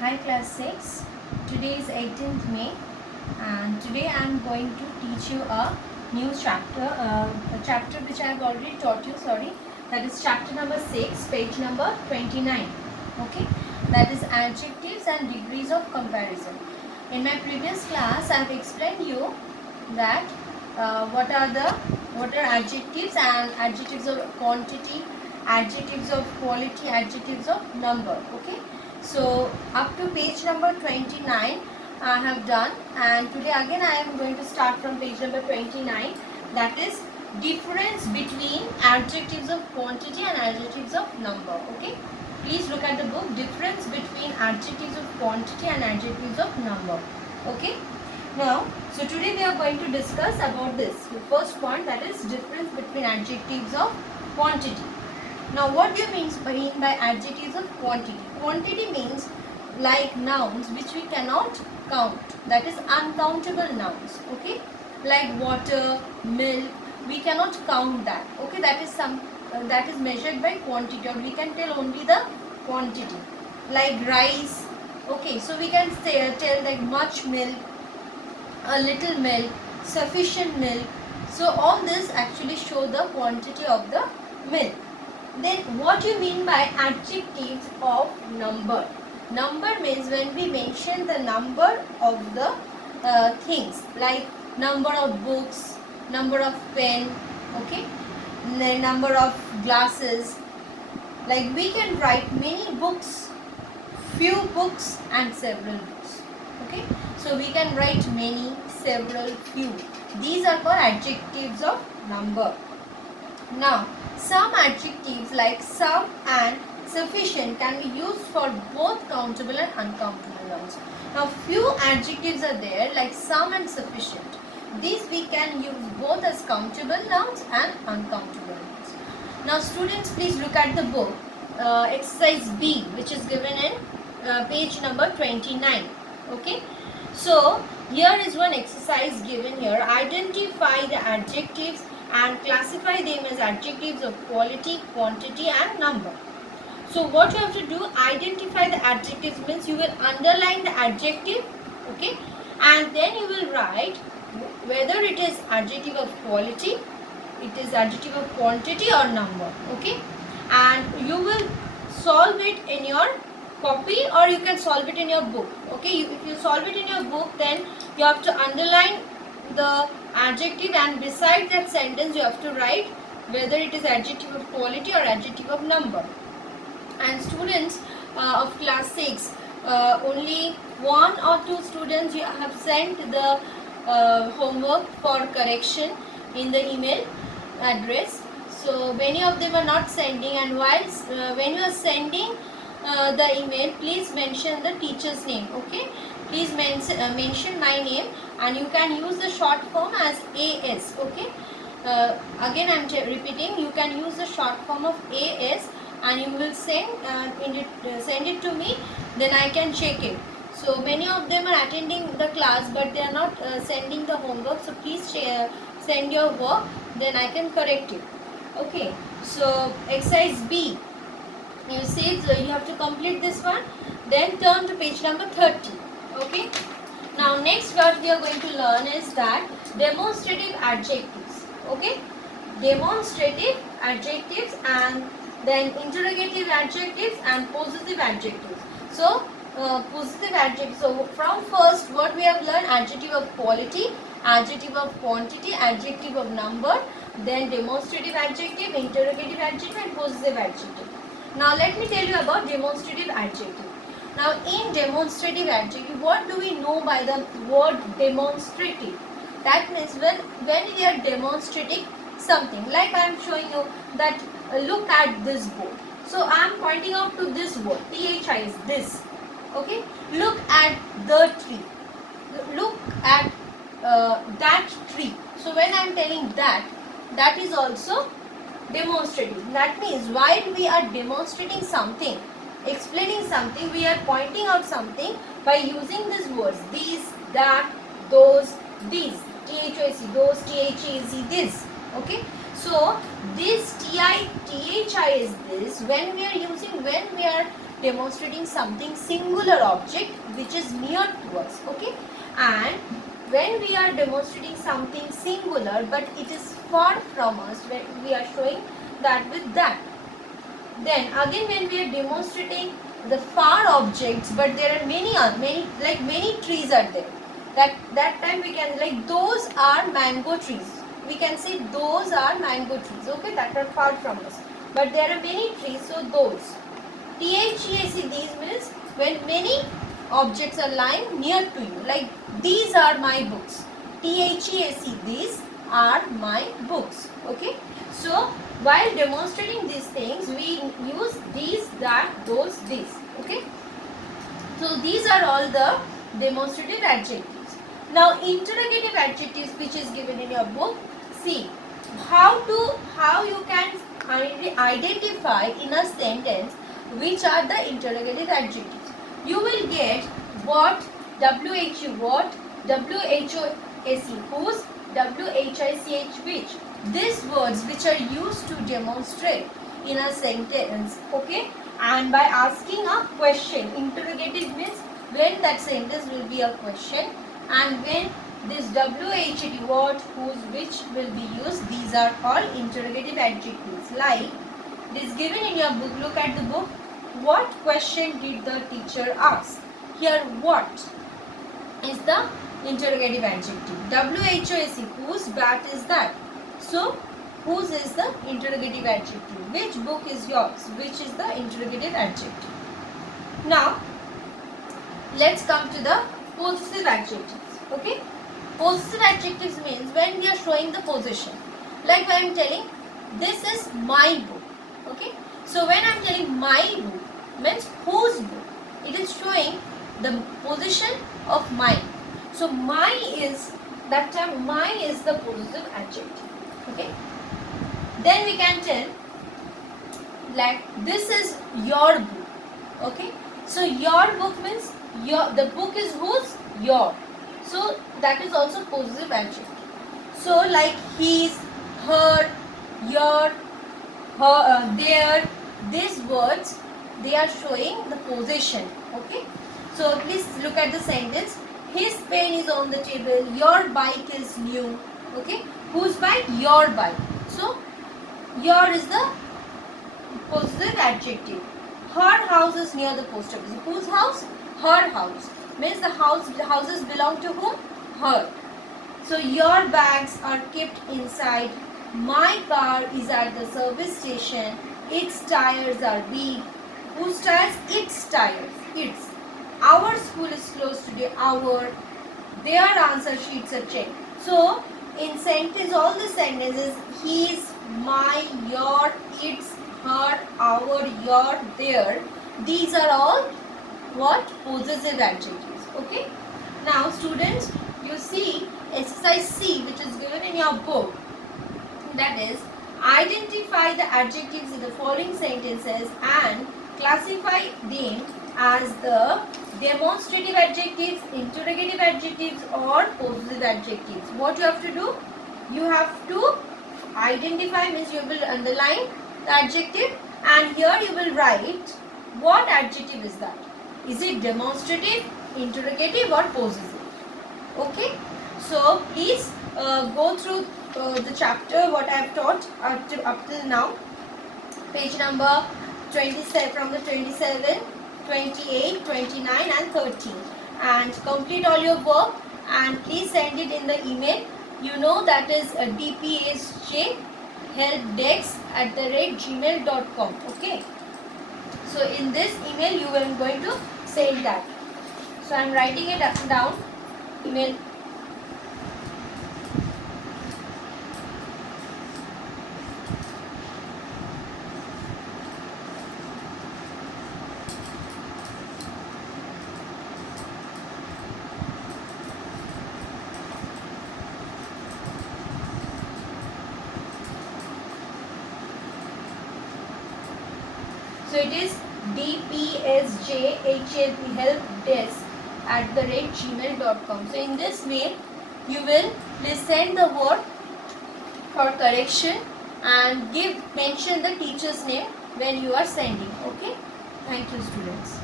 Hi class 6, today is 18th May and today I am going to teach you a new chapter, a chapter which I have already taught you, that is chapter number 6, page number 29, okay, that is adjectives and degrees of comparison. In my previous class I have explained you that what are adjectives and adjectives of quantity, adjectives of quality, adjectives of number, okay. So up to page number 29 I have done, and today again I am going to start from page number 29, that is difference between adjectives of quantity and adjectives of number, okay. Please look at the book, difference between adjectives of quantity and adjectives of number, okay. Now, so today we are going to discuss about this. The first point, that is difference between adjectives of quantity. Now, what do you mean by adjectives of quantity? Quantity means like nouns which we cannot count. That is uncountable nouns. Okay, like water, milk. We cannot count that. Okay, that is measured by quantity, or we can tell only the quantity. Like rice. Okay, so we can tell like much milk, a little milk, sufficient milk. So all this actually show the quantity of the milk. Then what do you mean by adjectives of number? Number means when we mention the number of the things, like number of books, number of pen, okay, the number of glasses. Like we can write many books, few books and several books, okay. So we can write many, several, few. These are called adjectives of number. Now, some adjectives like some and sufficient can be used for both countable and uncountable nouns. Now, few adjectives are there like some and sufficient. These we can use both as countable nouns and uncountable nouns. Now, students, please look at the book, exercise B, which is given in page number 29. Okay. So, here is one exercise given here. Identify the adjectives and classify them as adjectives of quality, quantity and number. So what you have to do, identify the adjectives means you will underline the adjective, okay, and then you will write whether it is adjective of quality, it is adjective of quantity or number, okay, and you will solve it in your copy or you can solve it in your book, okay. If you solve it in your book, then you have to underline the adjective and beside that sentence you have to write whether it is adjective of quality or adjective of number. And students of class 6, only 1 or 2 students you have sent the homework for correction in the email address. So many of them are not sending, and whilst when you are sending the email, please mention the teacher's name, okay. Please mention my name, and you can use the short form as AS, okay. Again I am repeating, you can use the short form of AS and you will send it to me, then I can check it. So many of them are attending the class but they are not sending the homework, so please send your work, then I can correct it, okay. So exercise B, you see, so you have to complete this one, then turn to page number 30, okay. Now next what we are going to learn is that demonstrative adjectives, okay, demonstrative adjectives and then interrogative adjectives and possessive adjectives. So possessive adjectives, so from first what we have learned, adjective of quality, adjective of quantity, adjective of number, then demonstrative adjective, interrogative adjective and possessive adjective. Now let me tell you about demonstrative adjective. Now in demonstrative adjective, what do we know by the word demonstrative? That means when we are demonstrating something, like I am showing you that look at this board. So I am pointing out to this word, THI is this, okay. Look at the tree, look at that tree. So when I am telling that, that is also demonstrative. That means while we are demonstrating something, explaining something, we are pointing out something by using these words, these, that, those, these, THIC, those, THAC, this, okay. So this THI is this, when we are demonstrating something singular object which is near to us. Okay, and when we are demonstrating something singular but it is far from us, when we are showing that with that. Then again, when we are demonstrating the far objects but there are many trees are there, that time we can, like, those are mango trees, we can say those are mango trees, okay, that are far from us, but there are many trees, so those. THEAC, these means when many objects are lying near to you, like these are my books. THEAC, these are my books. Okay, so while demonstrating these things we use these, that, those, these. Okay, so these are all the demonstrative adjectives. Now interrogative adjectives which is given in your book. See how you can identify in a sentence which are the interrogative adjectives. You will get what, WHU, what, WHOAC, whose, WHICH, which. These words which are used to demonstrate in a sentence. Okay, and by asking a question, interrogative means when that sentence will be a question, and when this WHT, what, whose, which will be used, these are called interrogative adjectives. Like it is given in your book, look at the book. What question did the teacher ask? Here what is the interrogative adjective. WHOAC, whose bat is that? So whose is the interrogative adjective. Which book is yours? Which is the interrogative adjective. Now let's come to the possessive adjectives. Okay, possessive adjectives means when we are showing the possession, like when I am telling this is my book. Okay, so when I am telling my book means whose book, it is showing the position of mine. So my is, that time my is the possessive adjective. Okay, then we can tell like this is your book. Okay, so your book means the book is whose, your, so that is also possessive adjective. So like his, her, your, her, their, these words they are showing the possession. Okay, so please look at the sentence. His pen is on the table, your bike is new. Okay, whose bike? Your bike. So your is the possessive adjective. Her house is near the post office. Whose house? Her house. Means the houses belong to whom? Her. So your bags are kept inside. My car is at the service station. Its tires are big. Whose tires? Its tires. Its. Our school is closed today. Our. Their answer sheets are checked. So in sentence, all the sentences, his, my, your, its, her, our, your, their, these are all what? Possessive adjectives. Okay, now students, you see exercise C which is given in your book, that is identify the adjectives in the following sentences and classify them as the demonstrative adjectives, interrogative adjectives or possessive adjectives. What you have to do? You have to identify, means you will underline the adjective and here you will write what adjective is that. Is it demonstrative, interrogative or possessive? Okay, so please go through the chapter what I have taught up till now. Page number 27, from the 27, 28, 29 and 30, and complete all your work and please send it in the email. You know that is dpsjhelpdesk@gmail.com. Okay, so in this email you are going to send that. So I am writing it down, email. So it is dpsjhelpdesk@gmail.com. So in this mail, you will please send the word for correction and mention the teacher's name when you are sending. Okay. Thank you, students.